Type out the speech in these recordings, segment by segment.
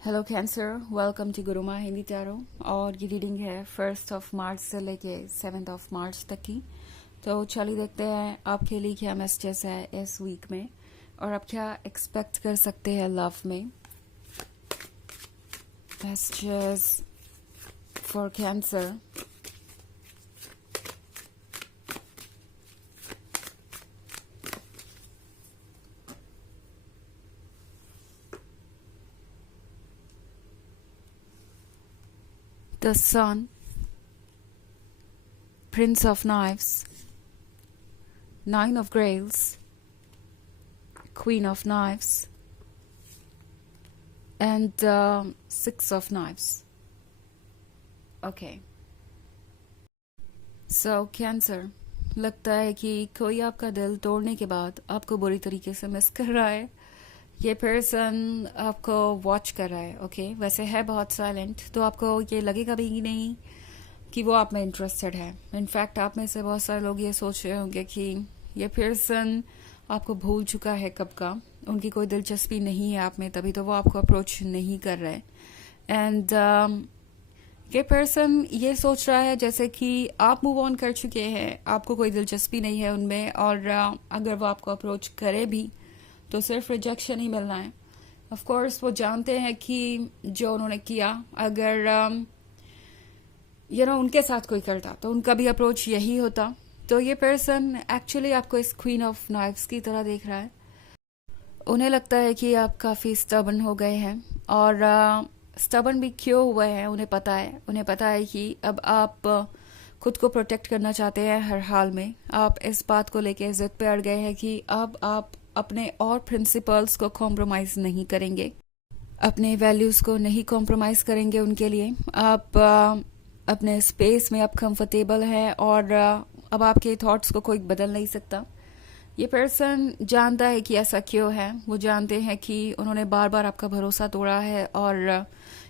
Hello cancer, welcome to Guruma Hindi tarot. और ये reading है 1 मार्च से लेके 7 मार्च तक की। तो चलिए देखते हैं आपके लिए क्या मैसेजेस है इस वीक में और आप क्या एक्सपेक्ट कर सकते हैं लव में। Messages for cancer. The sun, prince of knives, 9 of Grails, Queen of Knives, and 6 of Knives. Okay. So Cancer, लगता है कि कोई आपका दिल तोड़ने के बाद आपको बुरी तरीके से मिस कर रहा है। ये पर्सन आपको वॉच कर रहा है। ओके, वैसे है बहुत साइलेंट, तो आपको ये लगेगा भी नहीं कि वो आप में इंटरेस्टेड है। इनफैक्ट आप में से बहुत सारे लोग ये सोच रहे होंगे कि ये पर्सन आपको भूल चुका है कब का, उनकी कोई दिलचस्पी नहीं है आप में, तभी तो वो आपको अप्रोच नहीं कर रहे। एंड ये पर्सन ये सोच रहा है जैसे कि आप मूव ऑन कर चुके हैं, आपको कोई दिलचस्पी नहीं है उनमें, और अगर वो आपको अप्रोच करे भी तो सिर्फ रिजेक्शन ही मिलना है। ऑफ कोर्स वो जानते हैं कि जो उन्होंने किया, अगर उनके साथ कोई करता तो उनका भी अप्रोच यही होता। तो ये पर्सन एक्चुअली आपको इस क्वीन ऑफ नाइफ्स की तरह देख रहा है। उन्हें लगता है कि आप काफ़ी स्टबन हो गए हैं, और स्टबन भी क्यों हुए हैं उन्हें पता है कि अब आप खुद को प्रोटेक्ट करना चाहते हैं हर हाल में। आप इस बात को लेके जिद पे अड़ गए हैं कि अब आप अपने और प्रिंसिपल्स को कॉम्प्रोमाइज़ नहीं करेंगे, अपने वैल्यूज़ को नहीं कॉम्प्रोमाइज़ करेंगे उनके लिए। आप अपने स्पेस में आप कंफर्टेबल हैं, और अब आपके थॉट्स को कोई बदल नहीं सकता। ये पर्सन जानता है कि ऐसा क्यों है। वो जानते हैं कि उन्होंने बार बार आपका भरोसा तोड़ा है, और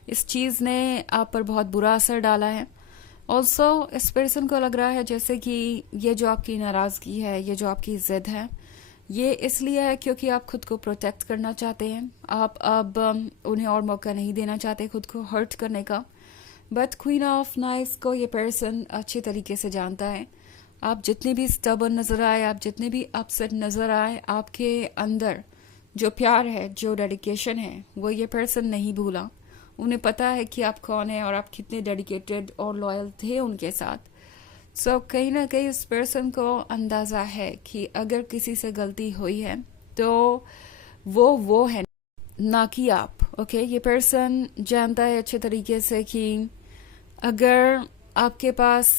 इस चीज़ ने आप पर बहुत बुरा असर डाला है। ऑल्सो इस पर्सन को लग रहा है जैसे कि ये जो आपकी नाराज़गी है, ये जो आपकी ज़िद है, ये इसलिए है क्योंकि आप खुद को प्रोटेक्ट करना चाहते हैं। आप अब उन्हें और मौका नहीं देना चाहते खुद को हर्ट करने का। बट क्वीन ऑफ नाइफ्स को ये पर्सन अच्छे तरीके से जानता है। आप जितने भी स्टबर्न नज़र आए, आप जितने भी अपसेट नज़र आए, आपके अंदर जो प्यार है, जो डेडिकेशन है, वो ये पर्सन नहीं भूला। उन्हें पता है कि आप कौन है और आप कितने डेडिकेटेड और लॉयल थे उनके साथ। सो कहीं ना कहीं इस पर्सन को अंदाज़ा है कि अगर किसी से गलती हुई है तो वो है, ना कि आप। ओके, ये पर्सन जानता है अच्छे तरीके से कि अगर आपके पास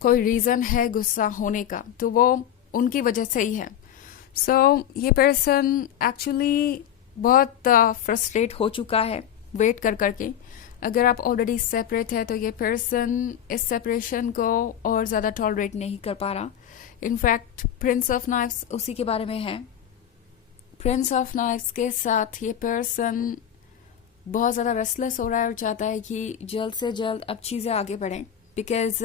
कोई रीज़न है गुस्सा होने का, तो वो उनकी वजह से ही है। सो ये पर्सन एक्चुअली बहुत फ्रस्ट्रेट हो चुका है वेट कर करके। अगर आप ऑलरेडी सेपरेट है तो ये पर्सन इस सेपरेशन को और ज़्यादा टॉलरेट नहीं कर पा रहा। इनफैक्ट प्रिंस ऑफ नाइफ्स उसी के बारे में है। प्रिंस ऑफ नाइफ्स के साथ ये पर्सन बहुत ज़्यादा रेस्टलेस हो रहा है और चाहता है कि जल्द से जल्द अब चीज़ें आगे बढ़ें। बिकॉज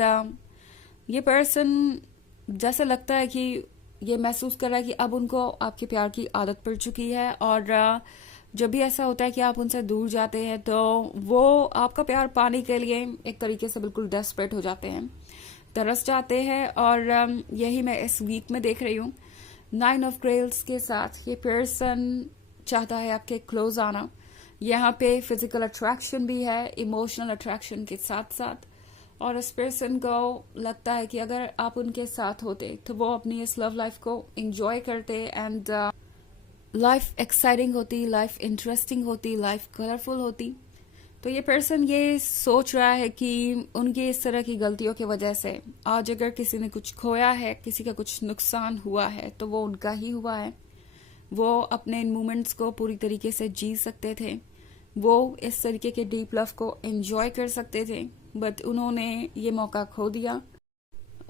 ये पर्सन जैसे लगता है कि ये महसूस कर रहा है कि अब उनको आपके प्यार की आदत पड़ चुकी है, और जब भी ऐसा होता है कि आप उनसे दूर जाते हैं तो वो आपका प्यार पाने के लिए एक तरीके से बिल्कुल डेस्परेट हो जाते हैं, तरस जाते हैं। और यही मैं इस वीक में देख रही हूँ। 9 of Grails के साथ ये पर्सन चाहता है आपके क्लोज आना। यहाँ पे फिजिकल अट्रैक्शन भी है, इमोशनल अट्रैक्शन के साथ साथ। और इस पर्सन को लगता है कि अगर आप उनके साथ होते तो वो अपनी इस लव लाइफ को एंजॉय करते, एंड लाइफ एक्साइटिंग होती, लाइफ इंटरेस्टिंग होती, लाइफ कलरफुल होती। तो ये पर्सन ये सोच रहा है कि उनकी इस तरह की गलतियों की वजह से आज अगर किसी ने कुछ खोया है, किसी का कुछ नुकसान हुआ है, तो वो उनका ही हुआ है। वो अपने इन मोमेंट्स को पूरी तरीके से जी सकते थे, वो इस तरीके के डीप लव को एंजॉय कर सकते थे, बट उन्होंने ये मौका खो दिया।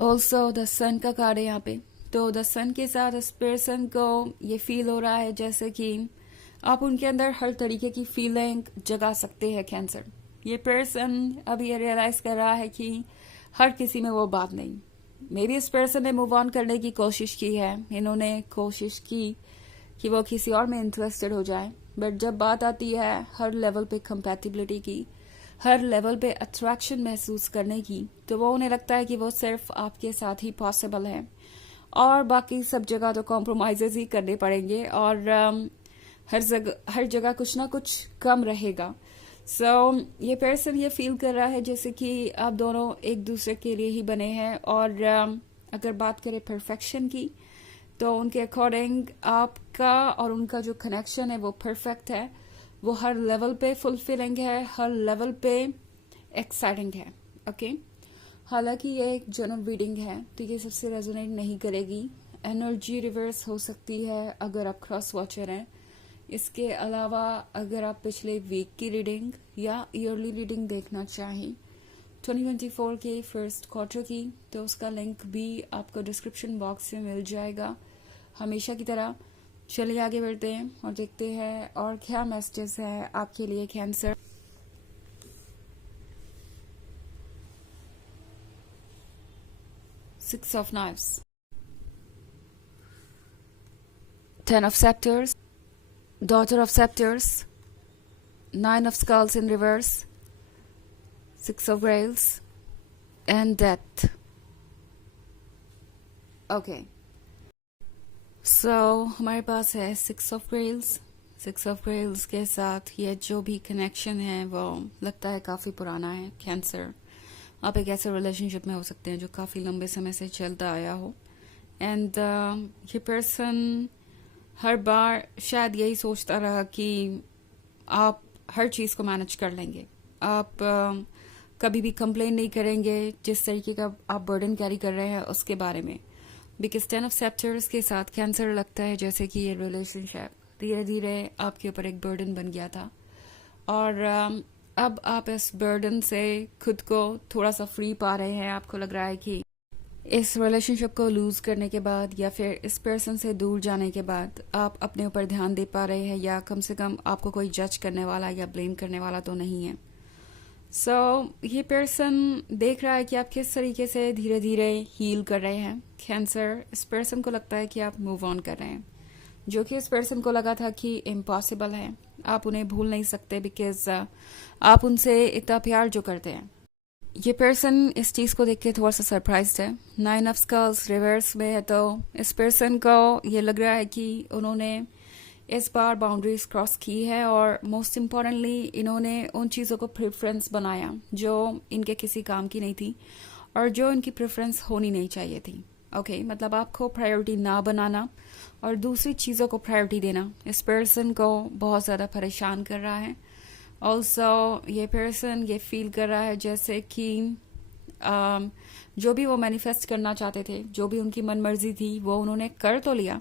ऑल्सो द सन का कार्ड है यहाँ पे। तो द सन के साथ इस पर्सन को ये फील हो रहा है जैसे कि आप उनके अंदर हर तरीके की फीलिंग जगा सकते हैं कैंसर। ये पर्सन अब ये रियलाइज कर रहा है कि हर किसी में वो बात नहीं। मे बी इस पर्सन ने मूव ऑन करने की कोशिश की है, इन्होंने कोशिश की कि वो किसी और में इंटरेस्टेड हो जाए, बट जब बात आती है हर लेवल पे कंपैटिबिलिटी की, हर लेवल पे अट्रैक्शन महसूस करने की, तो वो उन्हें लगता है कि वो सिर्फ आपके साथ ही पॉसिबल है और बाकी सब जगह तो कॉम्प्रोमाइजेज ही करने पड़ेंगे और हर जगह कुछ ना कुछ कम रहेगा। ये पर्सन ये फील कर रहा है जैसे कि आप दोनों एक दूसरे के लिए ही बने हैं और अगर बात करें परफेक्शन की, तो उनके अकॉर्डिंग आपका और उनका जो कनेक्शन है वो परफेक्ट है, वो हर लेवल पे फुलफिलिंग है, हर लेवल पे एक्साइटिंग है। ओके, हालांकि ये एक जनरल रीडिंग है तो ये सबसे रेजोनेट नहीं करेगी, एनर्जी रिवर्स हो सकती है अगर आप क्रॉस वॉचर हैं। इसके अलावा अगर आप पिछले वीक की रीडिंग या ईयरली रीडिंग देखना चाहें 2024 के फर्स्ट क्वार्टर की, तो उसका लिंक भी आपको डिस्क्रिप्शन बॉक्स में मिल जाएगा। हमेशा की तरह चलिए आगे बढ़ते हैं और देखते हैं और क्या मैसेजेस है आपके लिए cancer. Six of Knives, Ten of Scepters, Daughter of Scepters, Nine of Skulls in reverse, Six of Grails, and Death. Okay. So हमारे पास है Six of Grails. Six of Grails के साथ ये जो भी कनेक्शन है वो लगता है काफ़ी पुराना है। कैंसर, आप एक ऐसे रिलेशनशिप में हो सकते हैं जो काफ़ी लंबे समय से चलता आया हो एंड ये पर्सन हर बार शायद यही सोचता रहा कि आप हर चीज़ को मैनेज कर लेंगे, आप कभी भी कंप्लेन नहीं करेंगे जिस तरीके का आप बर्डन कैरी कर रहे हैं उसके बारे में। बिकॉज 10 ऑफ सेप्टर्स के साथ कैंसर लगता है जैसे कि ये रिलेशनशिप धीरे धीरे आपके ऊपर एक बर्डन बन गया था और अब आप इस बर्डन से खुद को थोड़ा सा फ्री पा रहे हैं। आपको लग रहा है कि इस रिलेशनशिप को लूज करने के बाद या फिर इस पर्सन से दूर जाने के बाद आप अपने ऊपर ध्यान दे पा रहे हैं या कम से कम आपको कोई जज करने वाला या ब्लेम करने वाला तो नहीं है। ये पर्सन देख रहा है कि आप किस तरीके से धीरे धीरे हील कर रहे हैं। कैंसर, इस पर्सन को लगता है कि आप मूव ऑन कर रहे हैं, जो कि इस पर्सन को लगा था कि इम्पॉसिबल है। आप उन्हें भूल नहीं सकते बिकॉज आप उनसे इतना प्यार जो करते हैं। ये पर्सन इस चीज़ को देख के थोड़ा सा सरप्राइज्ड है। 9 ऑफ स्कल्स रिवर्स में है तो इस पर्सन को ये लग रहा है कि उन्होंने इस बार बाउंड्रीज क्रॉस की है और मोस्ट इम्पॉर्टेंटली इन्होंने उन चीज़ों को प्रेफरेंस बनाया जो इनके किसी काम की नहीं थी और जो इनकी प्रेफरेंस होनी नहीं चाहिए थी। ओके, मतलब आपको प्रायोरिटी ना बनाना और दूसरी चीज़ों को प्रायोरिटी देना इस पर्सन को बहुत ज़्यादा परेशान कर रहा है। ऑल्सो ये पर्सन ये फील कर रहा है जैसे कि जो भी वो मैनिफेस्ट करना चाहते थे, जो भी उनकी मन मर्जी थी, वो उन्होंने कर तो लिया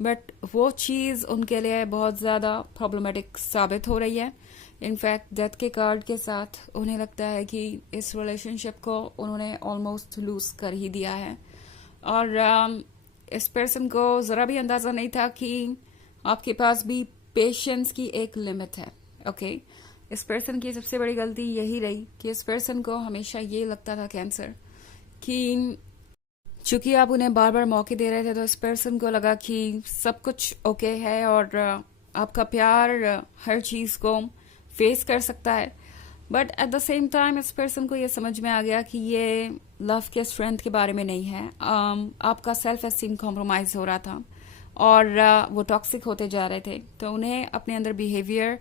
बट वो चीज़ उनके लिए बहुत ज़्यादा प्रॉब्लमेटिक साबित हो रही है। इनफैक्ट डेथ के कार्ड के साथ उन्हें लगता है कि इस रिलेशनशिप को उन्होंने ऑलमोस्ट लूज कर ही दिया है और इस पर्सन को ज़रा भी अंदाज़ा नहीं था कि आपके पास भी पेशेंस की एक लिमिट है। ओके, इस पर्सन की सबसे बड़ी गलती यही रही कि इस पर्सन को हमेशा ये लगता था कैंसर कि चूंकि आप उन्हें बार बार मौके दे रहे थे तो इस पर्सन को लगा कि सब कुछ ओके है और आपका प्यार हर चीज़ को फेस कर सकता है। But at the same time इस पर्सन को ये समझ में आ गया कि ये लव के स्ट्रेंथ के बारे में नहीं है। आपका सेल्फ एस्टीम कॉम्प्रोमाइज हो रहा था और वो टॉक्सिक होते जा रहे थे, तो उन्हें अपने अंदर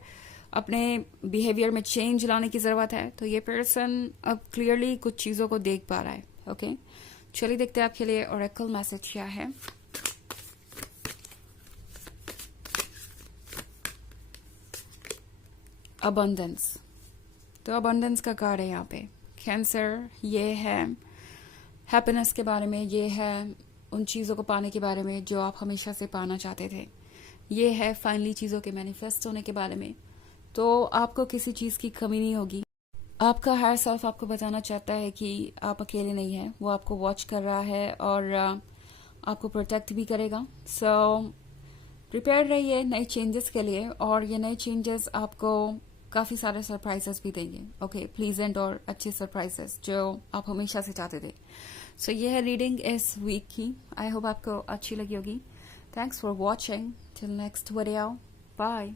अपने बिहेवियर में चेंज लाने की ज़रूरत है। तो ये पर्सन अब क्लियरली कुछ चीज़ों को देख पा रहा है। ओके, चलिए देखते हैं आपके लिए ओरेकल मैसेज क्या है। अबंडेंस, तो अबंडेंस का कार्ड है यहाँ पे। कैंसर, ये है हैप्पीनेस के बारे में, ये है उन चीज़ों को पाने के बारे में जो आप हमेशा से पाना चाहते थे, ये है फाइनली चीज़ों के मैनिफेस्ट होने के बारे में। तो आपको किसी चीज़ की कमी नहीं होगी। आपका हायर सेल्फ आपको बताना चाहता है कि आप अकेले नहीं हैं, वो आपको वॉच कर रहा है और आपको प्रोटेक्ट भी करेगा। प्रिपेयर रहिए नए चेंजेस के लिए और ये नए चेंजेस आपको काफ़ी सारे सरप्राइजेस भी देंगे। ओके, प्लीजेंट और अच्छे सरप्राइजेस जो आप हमेशा से चाहते थे। ये है रीडिंग इस वीक की। आई होप आपको अच्छी लगी होगी। Thanks for watching. Till next video, bye.